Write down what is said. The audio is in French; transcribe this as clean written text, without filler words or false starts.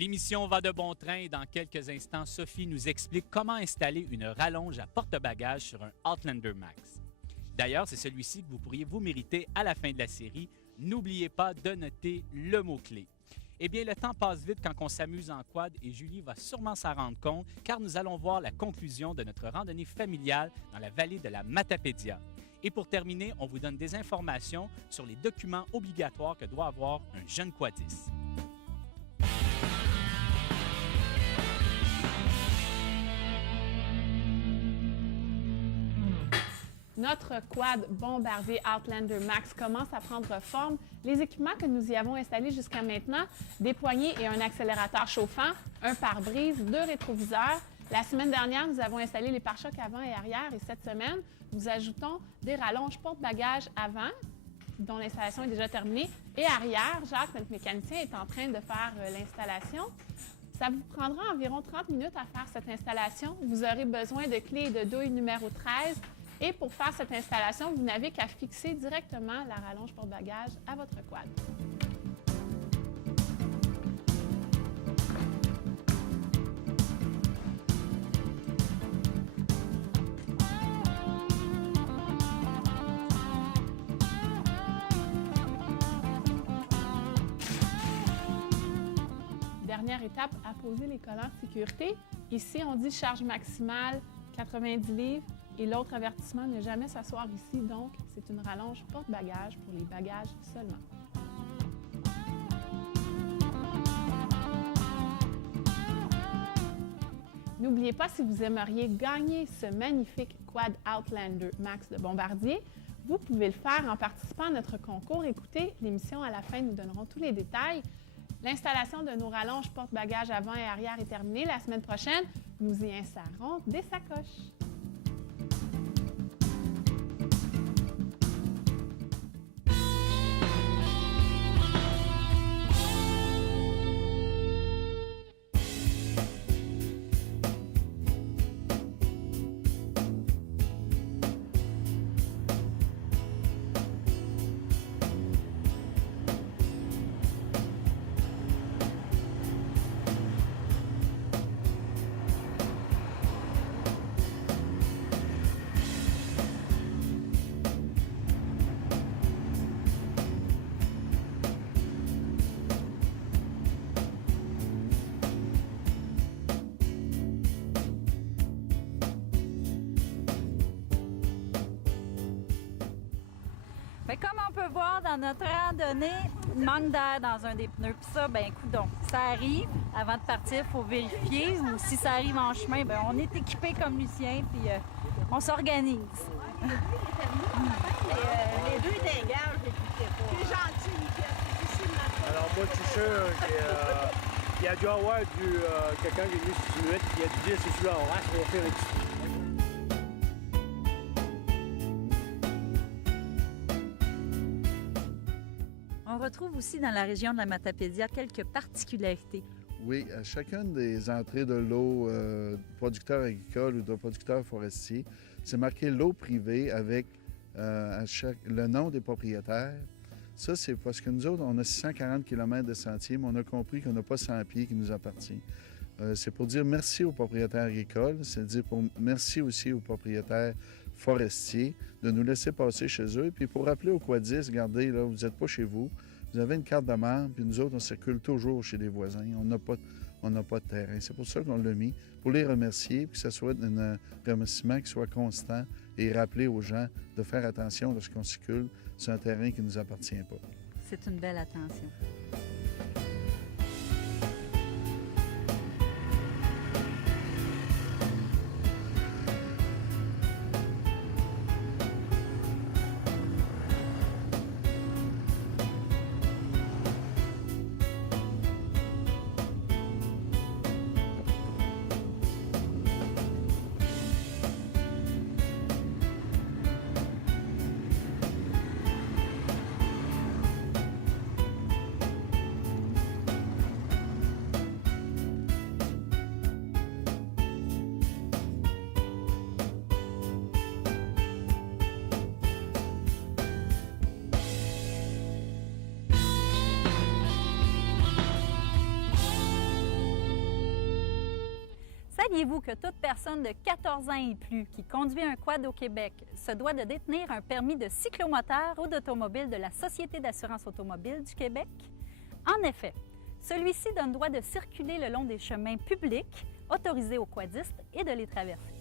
L'émission va de bon train et dans quelques instants, Sophie nous explique comment installer une rallonge à porte-bagages sur un Outlander Max. D'ailleurs, c'est celui-ci que vous pourriez vous mériter à la fin de la série. N'oubliez pas de noter le mot-clé. Eh bien, le temps passe vite quand on s'amuse en quad et Julie va sûrement s'en rendre compte car nous allons voir la conclusion de notre randonnée familiale dans la vallée de la Matapédia. Et pour terminer, on vous donne des informations sur les documents obligatoires que doit avoir un jeune quadiste. Notre quad Bombardier Outlander Max commence à prendre forme. Les équipements que nous y avons installés jusqu'à maintenant, des poignées et un accélérateur chauffant, un pare-brise, 2 rétroviseurs. La semaine dernière, nous avons installé les pare-chocs avant et arrière et cette semaine, nous ajoutons des rallonges porte-bagages avant, dont l'installation est déjà terminée, et arrière. Jacques, notre mécanicien, est en train de faire l'installation. Ça vous prendra environ 30 minutes à faire cette installation. Vous aurez besoin de clés et de douille numéro 13. Et pour faire cette installation, vous n'avez qu'à fixer directement la rallonge porte-bagages à votre quad. Dernière étape, à poser les collants de sécurité. Ici, on dit charge maximale 90 livres. Et l'autre avertissement, ne jamais s'asseoir ici. Donc, c'est une rallonge porte-bagages pour les bagages seulement. N'oubliez pas, si vous aimeriez gagner ce magnifique quad Outlander Max de Bombardier, vous pouvez le faire en participant à notre concours. Écoutez l'émission à la fin, nous donnerons tous les détails. L'installation de nos rallonges porte-bagages avant et arrière est terminée. La semaine prochaine, nous y installerons des sacoches. Bien, comme on peut voir dans notre randonnée, il manque d'air dans un des pneus. Puis ça, bien, écoute donc, ça arrive. Avant de partir, il faut vérifier. Ou si ça arrive en chemin, bien, on est équipé comme Lucien, puis on s'organise. Les deux dégagent, c'est gentil, Nickel. Alors moi, je suis sûr qu'il y a dû avoir quelqu'un qui est venu sur une nuit, qui a dû dire c'est celui-là en race, on va faire un petit. On retrouve aussi dans la région de la Matapédia quelques particularités. Oui, à chacune des entrées de l'eau producteur agricole ou de producteur forestier, c'est marqué l'eau privée avec le nom des propriétaires. Ça, c'est parce que nous autres, on a 640 km de sentiers, mais on a compris qu'on n'a pas 100 pieds qui nous appartient. C'est pour dire merci aux propriétaires agricoles, c'est dire merci aussi aux propriétaires forestiers de nous laisser passer chez eux. Puis pour rappeler aux quadistes, regardez, là, vous n'êtes pas chez vous, vous avez une carte de membre, puis nous autres, on circule toujours chez les voisins. On n'a pas de terrain. C'est pour ça qu'on l'a mis, pour les remercier, puis que ce soit un remerciement qui soit constant et rappeler aux gens de faire attention lorsqu'on circule sur un terrain qui ne nous appartient pas. C'est une belle attention. Saviez-vous que toute personne de 14 ans et plus qui conduit un quad au Québec se doit de détenir un permis de cyclomoteur ou d'automobile de la Société d'assurance automobile du Québec? En effet, celui-ci donne droit de circuler le long des chemins publics autorisés aux quadistes et de les traverser.